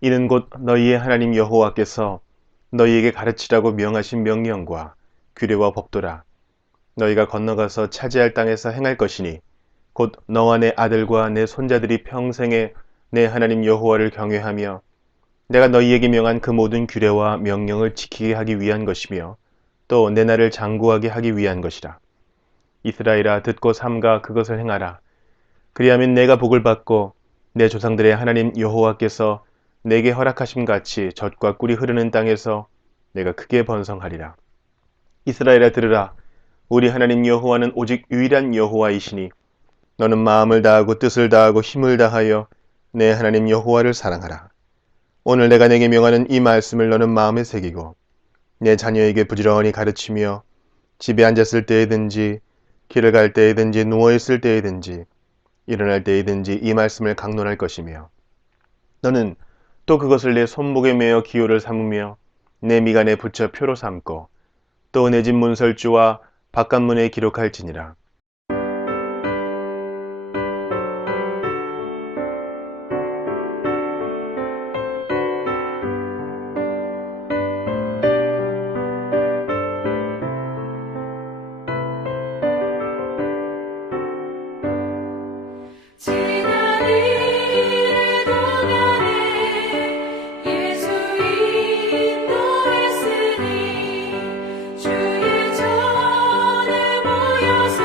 이는 곧 너희의 하나님 여호와께서 너희에게 가르치라고 명하신 명령과 규례와 법도라. 너희가 건너가서 차지할 땅에서 행할 것이니 곧 너와 내 아들과 내 손자들이 평생에 내 하나님 여호와를 경외하며 내가 너희에게 명한 그 모든 규례와 명령을 지키게 하기 위한 것이며 또 내 날을 장구하게 하기 위한 것이라. 이스라엘아, 듣고 삼가 그것을 행하라. 그리하면 내가 복을 받고 내 조상들의 하나님 여호와께서 내게 허락하심 같이 젖과 꿀이 흐르는 땅에서 내가 크게 번성하리라. 이스라엘아, 들으라. 우리 하나님 여호와는 오직 유일한 여호와이시니 너는 마음을 다하고 뜻을 다하고 힘을 다하여 내 하나님 여호와를 사랑하라. 오늘 내가 내게 명하는 이 말씀을 너는 마음에 새기고 내 자녀에게 부지런히 가르치며 집에 앉았을 때에든지 길을 갈 때에든지 누워있을 때에든지 일어날 때에든지 이 말씀을 강론할 것이며 너는 또 그것을 내 손목에 매어 기호를 삼으며 내 미간에 붙여 표로 삼고 또 내 집 문설주와 바깥문에 기록할지니라. 지난 일의 동안에 예수 인도했으니 주의 전에 모여서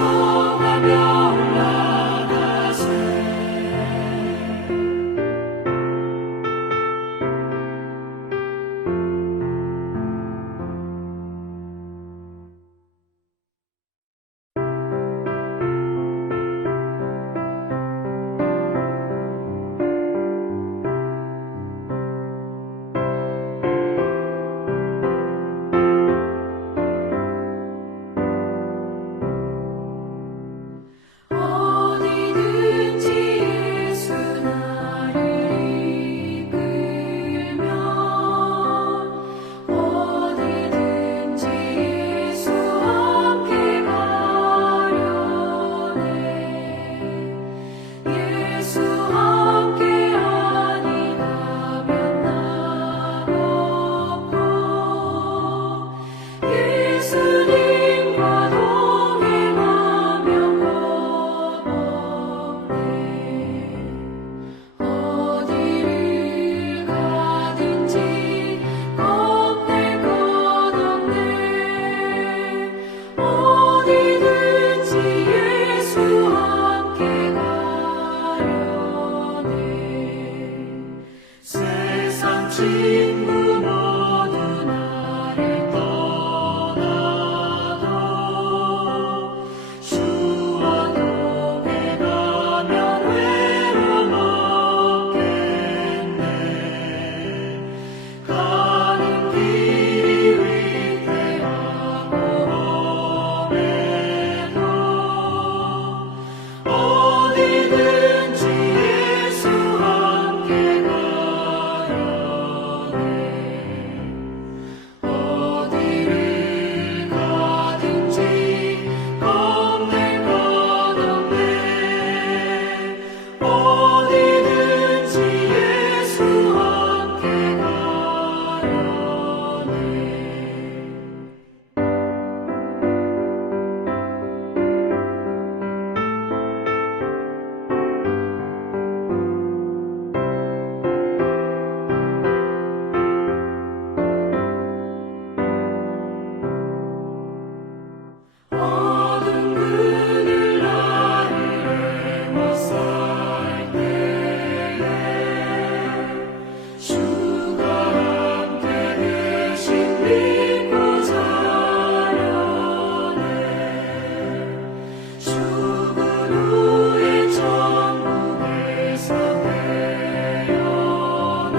청하며 올라가세 어디든지 예수 나를 이끌면 어디든지 예수 함께 가려네 예수 함께 아니라면 나가고 예수님과 동행하며 어디를 가든지 겁낼 것 없네 어디든지 예수 함께 가려네 세상 친구 모두 나를 떠나도 주와 동행하면 외로움 없겠네 가는 길이 위태하고 험해도 어디든지 예수 함께 가려네 어디를 가든지 겁낼 것 없네 어디든지 예수 함께 가려네 어둠 그늘 나를 애워쌀 때에 주가 함께 계신 믿고 자려네 죽은 후에 천국에서 태어나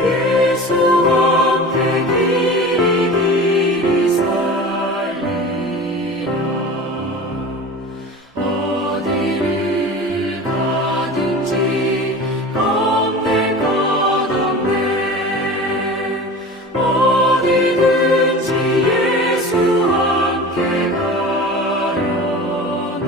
예수 함께 길이 살리라 어디를 가든지 겁낼 것 없네 어디든지 예수 함께 가려네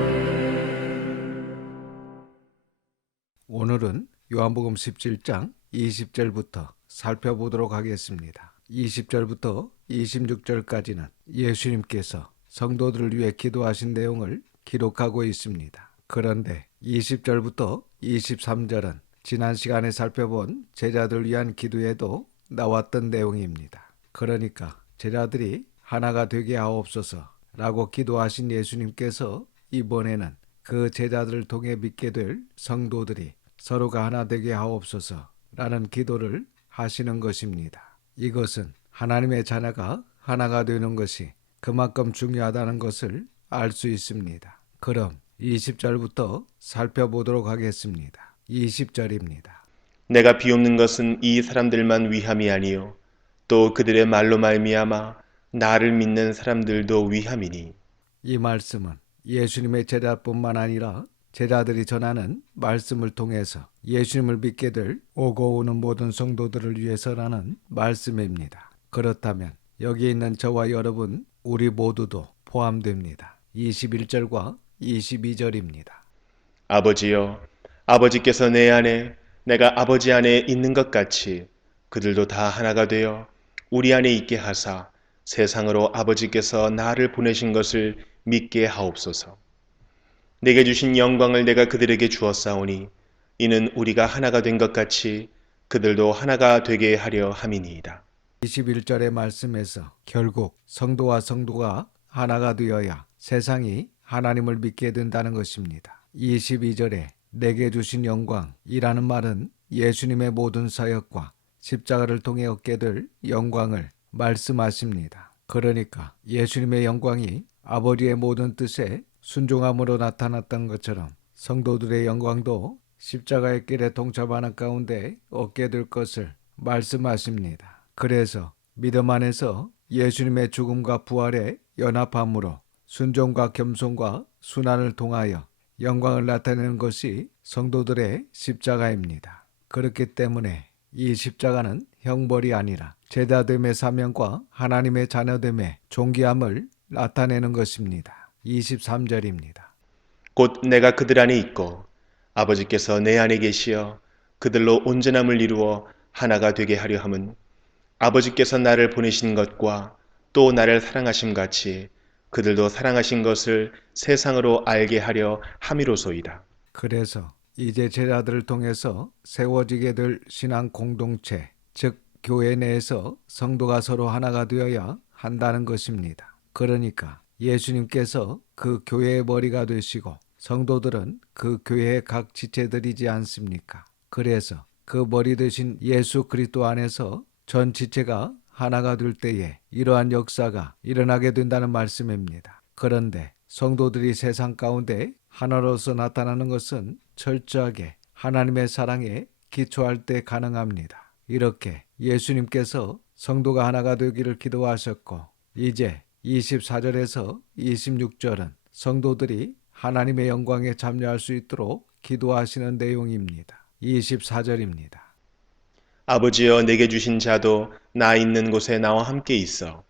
오늘은 요한복음 17장 20절부터 살펴보도록 하겠습니다. 20절부터 26절까지는 예수님께서 성도들을 위해 기도하신 내용을 기록하고 있습니다. 그런데 20절부터 23절은 지난 시간에 살펴본 제자들을 위한 기도에도 나왔던 내용입니다. 그러니까 제자들이 하나가 되게 하옵소서 라고 기도하신 예수님께서 이번에는 그 제자들을 통해 믿게 될 성도들이 서로가 하나 되게 하옵소서 라는 기도를 하시는 것입니다. 이것은 하나님의 자녀가 하나가 되는 것이 그만큼 중요하다는 것을 알 수 있습니다. 그럼 20절부터 살펴보도록 하겠습니다. 20절입니다. 내가 비옵는 것은 이 사람들만 위함이 아니요 또 그들의 말로 말미암아 나를 믿는 사람들도 위함이니 이 말씀은 예수님의 제자뿐만 아니라 제자들이 전하는 말씀을 통해서 예수님을 믿게 될 오고 오는 모든 성도들을 위해서라는 말씀입니다. 그렇다면 여기 있는 저와 여러분 우리 모두도 포함됩니다. 21절과 22절입니다. 아버지여 아버지께서 내 안에 내가 아버지 안에 있는 것 같이 그들도 다 하나가 되어 우리 안에 있게 하사 세상으로 아버지께서 나를 보내신 것을 믿게 하옵소서. 내게 주신 영광을 내가 그들에게 주었사오니 이는 우리가 하나가 된 것 같이 그들도 하나가 되게 하려 함이니이다. 21절의 말씀에서 결국 성도와 성도가 하나가 되어야 세상이 하나님을 믿게 된다는 것입니다. 22절에 내게 주신 영광이라는 말은 예수님의 모든 사역과 십자가를 통해 얻게 될 영광을 말씀하십니다. 그러니까 예수님의 영광이 아버지의 모든 뜻에 순종함으로 나타났던 것처럼 성도들의 영광도 십자가의 길에 동참하는 가운데 얻게 될 것을 말씀하십니다. 그래서 믿음 안에서 예수님의 죽음과 부활에 연합함으로 순종과 겸손과 순환을 통하여 영광을 나타내는 것이 성도들의 십자가입니다. 그렇기 때문에 이 십자가는 형벌이 아니라 제자됨의 사명과 하나님의 자녀됨의 존귀함을 나타내는 것입니다. 23절입니다. 곧 내가 그들 안에 있고 아버지께서 내 안에 계시어 그들로 온전함을 이루어 하나가 되게 하려 함은 아버지께서 나를 보내신 것과 또 나를 사랑하심 같이 그들도 사랑하신 것을 세상으로 알게 하려 함이로소이다. 그래서 이제 제자들을 통해서 세워지게 될 신앙 공동체, 즉 교회 내에서 성도가 서로 하나가 되어야 한다는 것입니다. 그러니까 예수님께서 그 교회의 머리가 되시고 성도들은 그 교회의 각 지체들이지 않습니까? 그래서 그 머리 되신 예수 그리스도 안에서 전 지체가 하나가 될 때에 이러한 역사가 일어나게 된다는 말씀입니다. 그런데 성도들이 세상 가운데 하나로서 나타나는 것은 철저하게 하나님의 사랑에 기초할 때 가능합니다. 이렇게 예수님께서 성도가 하나가 되기를 기도하셨고 이제 24절에서 26절은 성도들이 하나님의 영광에 참여할 수 있도록 기도하시는 내용입니다. 24절입니다. 아버지여 내게 주신 자도 나 있는 곳에 나와 함께 있어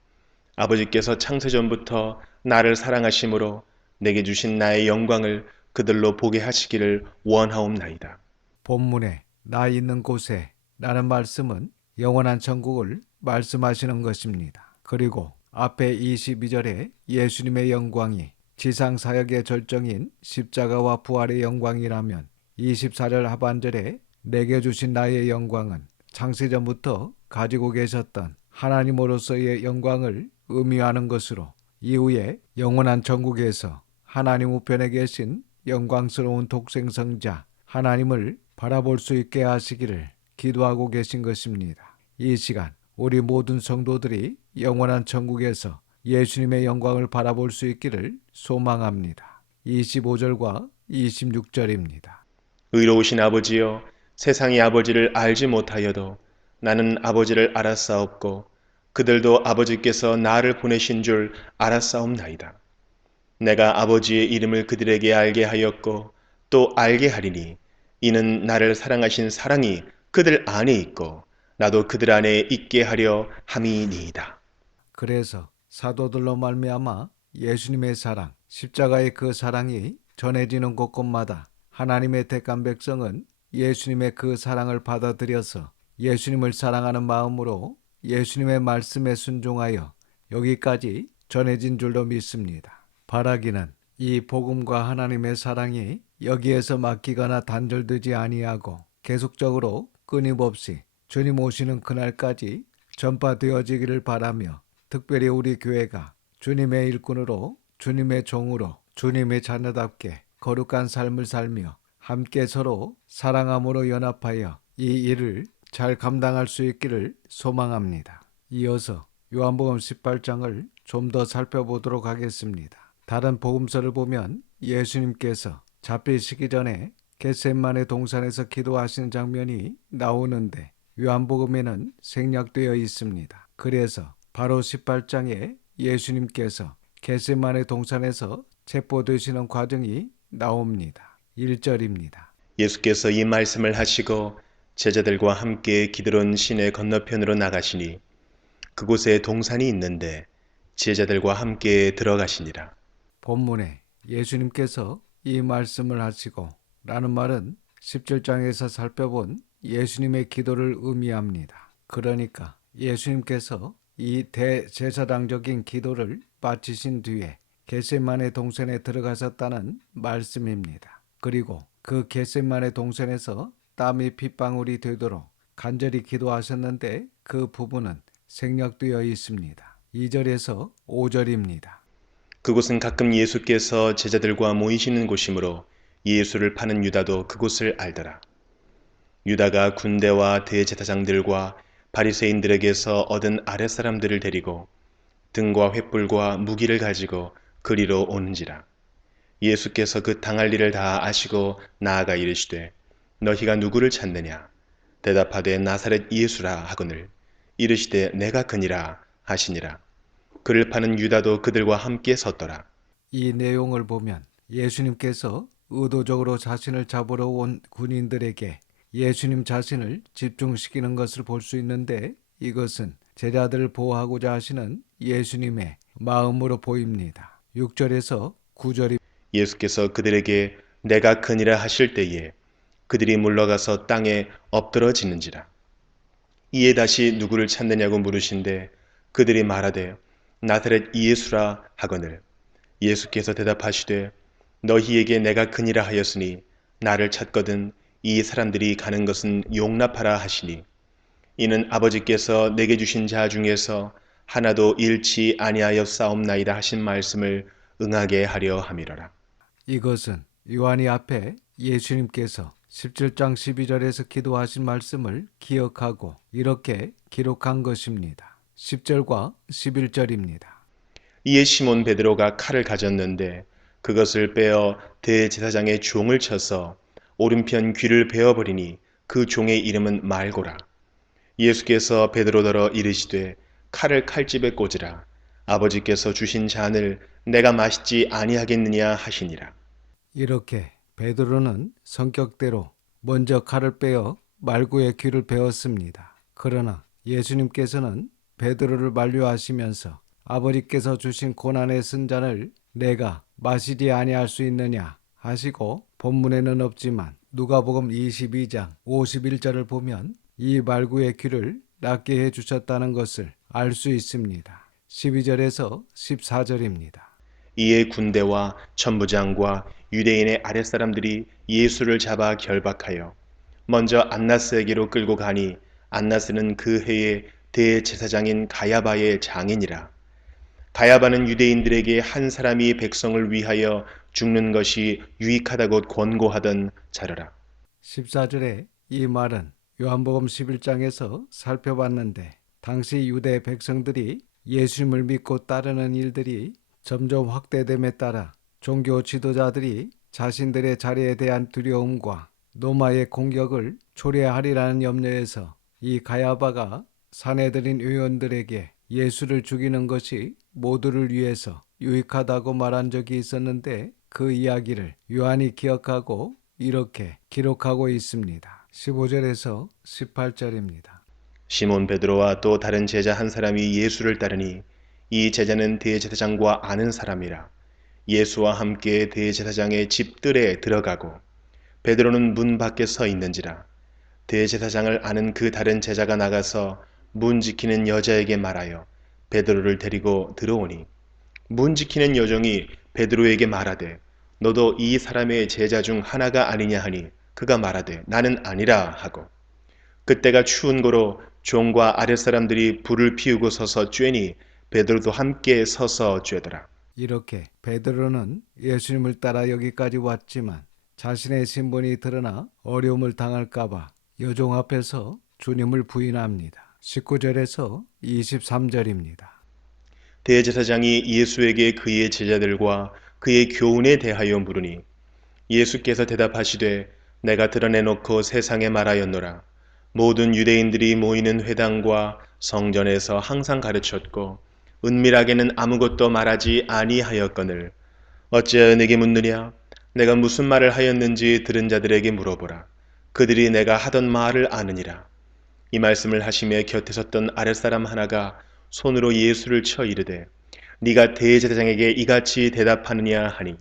아버지께서 창세전부터 나를 사랑하심으로 내게 주신 나의 영광을 그들로 보게 하시기를 원하옵나이다. 본문에 나 있는 곳에 라는 말씀은 영원한 천국을 말씀하시는 것입니다. 그리고 앞에 22절에 예수님의 영광이 지상 사역의 절정인 십자가와 부활의 영광이라면 24절 하반절에 내게 주신 나의 영광은 창세전부터 가지고 계셨던 하나님으로서의 영광을 의미하는 것으로 이후에 영원한 천국에서 하나님 우편에 계신 영광스러운 독생성자 하나님을 바라볼 수 있게 하시기를 기도하고 계신 것입니다. 이 시간 우리 모든 성도들이 영원한 천국에서 예수님의 영광을 바라볼 수 있기를 소망합니다. 25절과 26절입니다. 의로우신 아버지여 세상이 아버지를 알지 못하여도 나는 아버지를 알았사옵고 그들도 아버지께서 나를 보내신 줄 알았사옵나이다. 내가 아버지의 이름을 그들에게 알게 하였고 또 알게 하리니 이는 나를 사랑하신 사랑이 그들 안에 있고 나도 그들 안에 있게 하려 함이니이다. 그래서 사도들로 말미암아 예수님의 사랑, 십자가의 그 사랑이 전해지는 곳곳마다 하나님의 택한 백성은 예수님의 그 사랑을 받아들여서 예수님을 사랑하는 마음으로 예수님의 말씀에 순종하여 여기까지 전해진 줄로 믿습니다. 바라기는 이 복음과 하나님의 사랑이 여기에서 막히거나 단절되지 아니하고 계속적으로 끊임없이 주님 오시는 그날까지 전파되어지기를 바라며 특별히 우리 교회가 주님의 일꾼으로 주님의 종으로 주님의 자녀답게 거룩한 삶을 살며 함께 서로 사랑함으로 연합하여 이 일을 잘 감당할 수 있기를 소망합니다. 이어서 요한복음 18장을 좀 더 살펴보도록 하겠습니다. 다른 복음서를 보면 예수님께서 잡히시기 전에 겟셋마네 동산에서 기도하시는 장면이 나오는데 요한복음에는 생략되어 있습니다. 그래서 바로 18장에 예수님께서 겟셋마네 동산에서 체포되시는 과정이 나옵니다. 1절입니다. 예수께서 이 말씀을 하시고 제자들과 함께 기드론 시내 건너편으로 나가시니 그곳에 동산이 있는데 제자들과 함께 들어가시니라. 본문에 예수님께서 이 말씀을 하시고 라는 말은 17장에서 살펴본 예수님의 기도를 의미합니다. 그러니까 예수님께서 이 대제사장적인 기도를 마치신 뒤에 겟셋마네 동산에 들어가셨다는 말씀입니다. 그리고 그 겟셋마네 동산에서 땀이 핏방울이 되도록 간절히 기도하셨는데 그 부분은 생략되어 있습니다. 2절에서 5절입니다. 그곳은 가끔 예수께서 제자들과 모이시는 곳이므로 예수를 파는 유다도 그곳을 알더라. 유다가 군대와 대제사장들과 바리새인들에게서 얻은 아랫사람들을 데리고 등과 횃불과 무기를 가지고 그리로 오는지라. 예수께서 그 당할 일을 다 아시고 나아가 이르시되 너희가 누구를 찾느냐? 대답하되 나사렛 예수라 하거늘 이르시되 내가 그니라 하시니라. 그를 파는 유다도 그들과 함께 섰더라. 이 내용을 보면 예수님께서 의도적으로 자신을 잡으러 온 군인들에게 예수님 자신을 집중시키는 것을 볼 수 있는데 이것은 제자들을 보호하고자 하시는 예수님의 마음으로 보입니다. 6절에서 9절이 예수께서 그들에게 내가 그니라 하실 때에 그들이 물러가서 땅에 엎드러지는지라. 이에 다시 누구를 찾느냐고 물으신데 그들이 말하되 나사렛 예수라 하거늘 예수께서 대답하시되 너희에게 내가 그니라 하였으니 나를 찾거든 이 사람들이 가는 것은 용납하라 하시니 이는 아버지께서 내게 주신 자 중에서 하나도 잃지 아니하였사옵나이다 하신 말씀을 응하게 하려 함이로라. 이것은 요한이 앞에 예수님께서 17장 12절에서 기도하신 말씀을 기억하고 이렇게 기록한 것입니다. 10절과 11절입니다. 이에 시몬 베드로가 칼을 가졌는데 그것을 빼어 대제사장의 종을 쳐서 오른편 귀를 베어버리니 그 종의 이름은 말고라. 예수께서 베드로더러 이르시되 칼을 칼집에 꽂으라. 아버지께서 주신 잔을 내가 마시지 아니하겠느냐 하시니라. 이렇게 베드로는 성격대로 먼저 칼을 빼어 말구의 귀를 베었습니다. 그러나 예수님께서는 베드로를 만류하시면서 아버지께서 주신 고난의 쓴 잔을 내가 마시지 아니할 수 있느냐 하시고 본문에는 없지만 누가복음 22장 51절을 보면 이 말구의 귀를 낫게 해주셨다는 것을 알 수 있습니다. 12절에서 14절입니다. 이에 군대와 천부장과 유대인의 아랫사람들이 예수를 잡아 결박하여 먼저 안나스에게로 끌고 가니 안나스는 그 해의 대제사장인 가야바의 장인이라. 가야바는 유대인들에게 한 사람이 백성을 위하여 죽는 것이 유익하다고 권고하던 자르라. 14절에 이 말은 요한복음 11장에서 살펴봤는데 당시 유대 백성들이 예수님을 믿고 따르는 일들이 점점 확대됨에 따라 종교 지도자들이 자신들의 자리에 대한 두려움과 로마의 공격을 초래하리라는 염려에서 이 가야바가 사내들인 의원들에게 예수를 죽이는 것이 모두를 위해서 유익하다고 말한 적이 있었는데 그 이야기를 요한이 기억하고 이렇게 기록하고 있습니다. 15절에서 18절입니다. 시몬 베드로와 또 다른 제자 한 사람이 예수를 따르니 이 제자는 대제사장과 아는 사람이라. 예수와 함께 대제사장의 집들에 들어가고 베드로는 문 밖에 서 있는지라. 대제사장을 아는 그 다른 제자가 나가서 문 지키는 여자에게 말하여 베드로를 데리고 들어오니 문 지키는 여종이 베드로에게 말하되 너도 이 사람의 제자 중 하나가 아니냐 하니 그가 말하되 나는 아니라 하고 그때가 추운 고로 종과 아랫사람들이 불을 피우고 서서 쬐니 베드로도 함께 서서 쬐더라. 이렇게 베드로는 예수님을 따라 여기까지 왔지만 자신의 신분이 드러나 어려움을 당할까봐 여종 앞에서 주님을 부인합니다. 19절에서 23절입니다. 대제사장이 예수에게 그의 제자들과 그의 교훈에 대하여 물으니 예수께서 대답하시되 내가 드러내놓고 세상에 말하였노라. 모든 유대인들이 모이는 회당과 성전에서 항상 가르쳤고 은밀하게는 아무것도 말하지 아니하였거늘 어찌하여 내게 묻느냐? 내가 무슨 말을 하였는지 들은 자들에게 물어보라. 그들이 내가 하던 말을 아느니라. 이 말씀을 하시며 곁에 섰던 아랫사람 하나가 손으로 예수를 쳐 이르되 네가 대제사장에게 이같이 대답하느냐 하니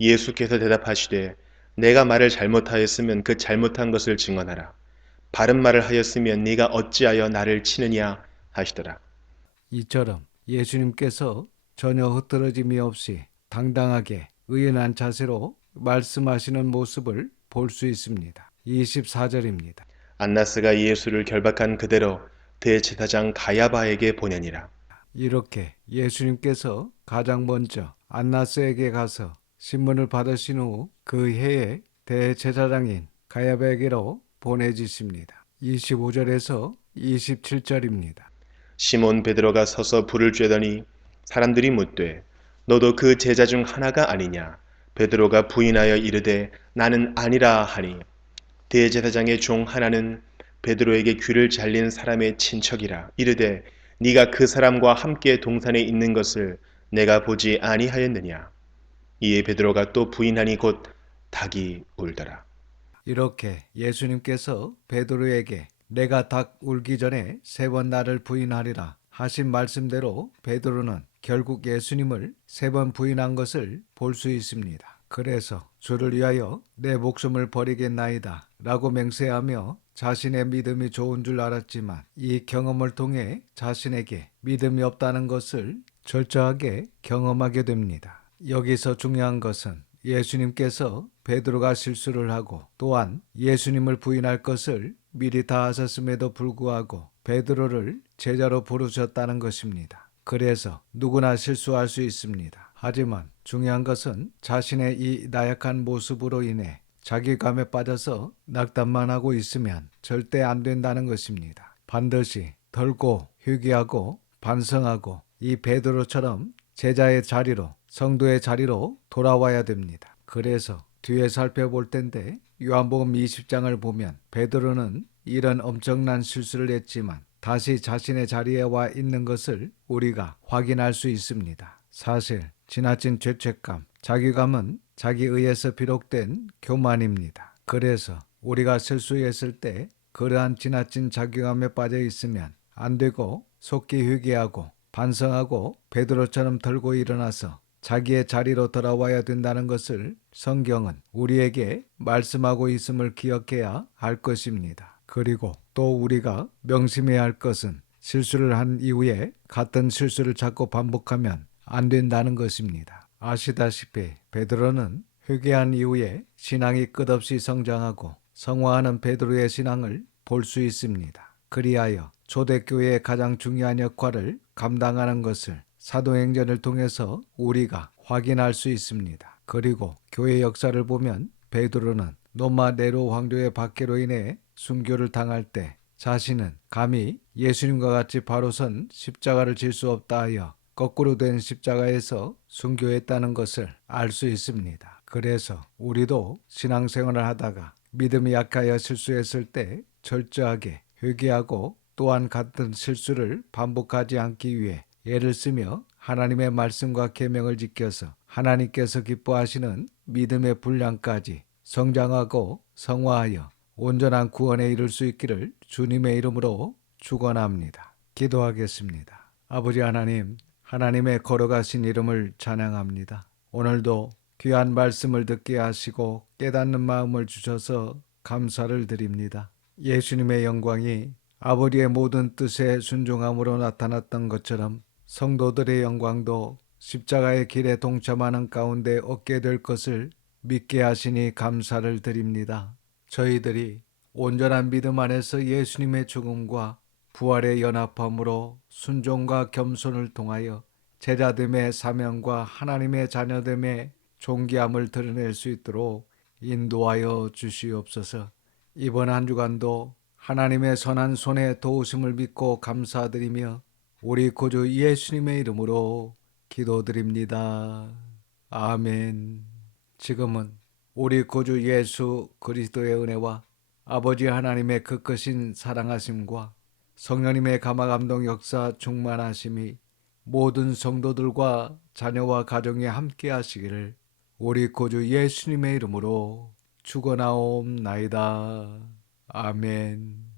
예수께서 대답하시되 내가 말을 잘못하였으면 그 잘못한 것을 증언하라. 바른 말을 하였으면 네가 어찌하여 나를 치느냐 하시더라. 이처럼 예수님께서 전혀 흐트러짐이 없이 당당하게 의연한 자세로 말씀하시는 모습을 볼 수 있습니다. 24절입니다. 안나스가 예수를 결박한 그대로 대제사장 가야바에게 보내니라. 이렇게 예수님께서 가장 먼저 안나스에게 가서 신문을 받으신 후 그 해에 대제사장인 가야베에게로 보내지십니다. 25절에서 27절입니다. 시몬 베드로가 서서 불을 쬐더니 사람들이 묻되 너도 그 제자 중 하나가 아니냐? 베드로가 부인하여 이르되 나는 아니라 하니 대제사장의 종 하나는 베드로에게 귀를 잘린 사람의 친척이라 이르되 네가 그 사람과 함께 동산에 있는 것을 내가 보지 아니하였느냐? 이에 베드로가 또 부인하니 곧 닭이 울더라. 이렇게 예수님께서 베드로에게 내가 닭 울기 전에 3번 나를 부인하리라 하신 말씀대로 베드로는 결국 예수님을 3번 부인한 것을 볼 수 있습니다. 그래서 주를 위하여 내 목숨을 버리겠나이다 라고 맹세하며 자신의 믿음이 좋은 줄 알았지만 이 경험을 통해 자신에게 믿음이 없다는 것을 철저하게 경험하게 됩니다. 여기서 중요한 것은 예수님께서 베드로가 실수를 하고 또한 예수님을 부인할 것을 미리 다 하셨음에도 불구하고 베드로를 제자로 부르셨다는 것입니다. 그래서 누구나 실수할 수 있습니다. 하지만 중요한 것은 자신의 이 나약한 모습으로 인해 자기감에 빠져서 낙담만 하고 있으면 절대 안 된다는 것입니다. 반드시 덜고 회개하고 반성하고 이 베드로처럼 제자의 자리로 성도의 자리로 돌아와야 됩니다. 그래서 뒤에 살펴볼 텐데 요한복음 20장을 보면 베드로는 이런 엄청난 실수를 했지만 다시 자신의 자리에 와 있는 것을 우리가 확인할 수 있습니다. 사실 지나친 죄책감, 자기감은 자기의에서 비롯된 교만입니다. 그래서 우리가 실수했을 때 그러한 지나친 자기감에 빠져 있으면 안 되고 속히 회개하고 반성하고 베드로처럼 들고 일어나서 자기의 자리로 돌아와야 된다는 것을 성경은 우리에게 말씀하고 있음을 기억해야 할 것입니다. 그리고 또 우리가 명심해야 할 것은 실수를 한 이후에 같은 실수를 자꾸 반복하면 안 된다는 것입니다. 아시다시피 베드로는 회개한 이후에 신앙이 끝없이 성장하고 성화하는 베드로의 신앙을 볼 수 있습니다. 그리하여 초대교회의 가장 중요한 역할을 감당하는 것을 사도행전을 통해서 우리가 확인할 수 있습니다. 그리고 교회 역사를 보면 베드로는 로마 네로 황제의 박해로 인해 순교를 당할 때 자신은 감히 예수님과 같이 바로 선 십자가를 질 수 없다 하여 거꾸로 된 십자가에서 순교했다는 것을 알 수 있습니다. 그래서 우리도 신앙생활을 하다가 믿음이 약하여 실수했을 때 철저하게 회개하고 또한 같은 실수를 반복하지 않기 위해 애를 쓰며 하나님의 말씀과 계명을 지켜서 하나님께서 기뻐하시는 믿음의 분량까지 성장하고 성화하여 온전한 구원에 이룰 수 있기를 주님의 이름으로 축원합니다. 기도하겠습니다. 아버지 하나님, 하나님의 걸어가신 이름을 찬양합니다. 오늘도 귀한 말씀을 듣게 하시고 깨닫는 마음을 주셔서 감사를 드립니다. 예수님의 영광이 아버지의 모든 뜻에 순종함으로 나타났던 것처럼 성도들의 영광도 십자가의 길에 동참하는 가운데 얻게 될 것을 믿게 하시니 감사를 드립니다. 저희들이 온전한 믿음 안에서 예수님의 죽음과 부활의 연합함으로 순종과 겸손을 통하여 제자됨의 사명과 하나님의 자녀됨의 존귀함을 드러낼 수 있도록 인도하여 주시옵소서. 이번 한 주간도 하나님의 선한 손에 도우심을 믿고 감사드리며 우리 구주 예수님의 이름으로 기도드립니다. 아멘. 지금은 우리 구주 예수 그리스도의 은혜와 아버지 하나님의 그 크신 사랑하심과 성령님의 감화감동 역사 충만하심이 모든 성도들과 자녀와 가정에 함께 하시기를 우리 구주 예수님의 이름으로 축원하옵나이다. 아멘.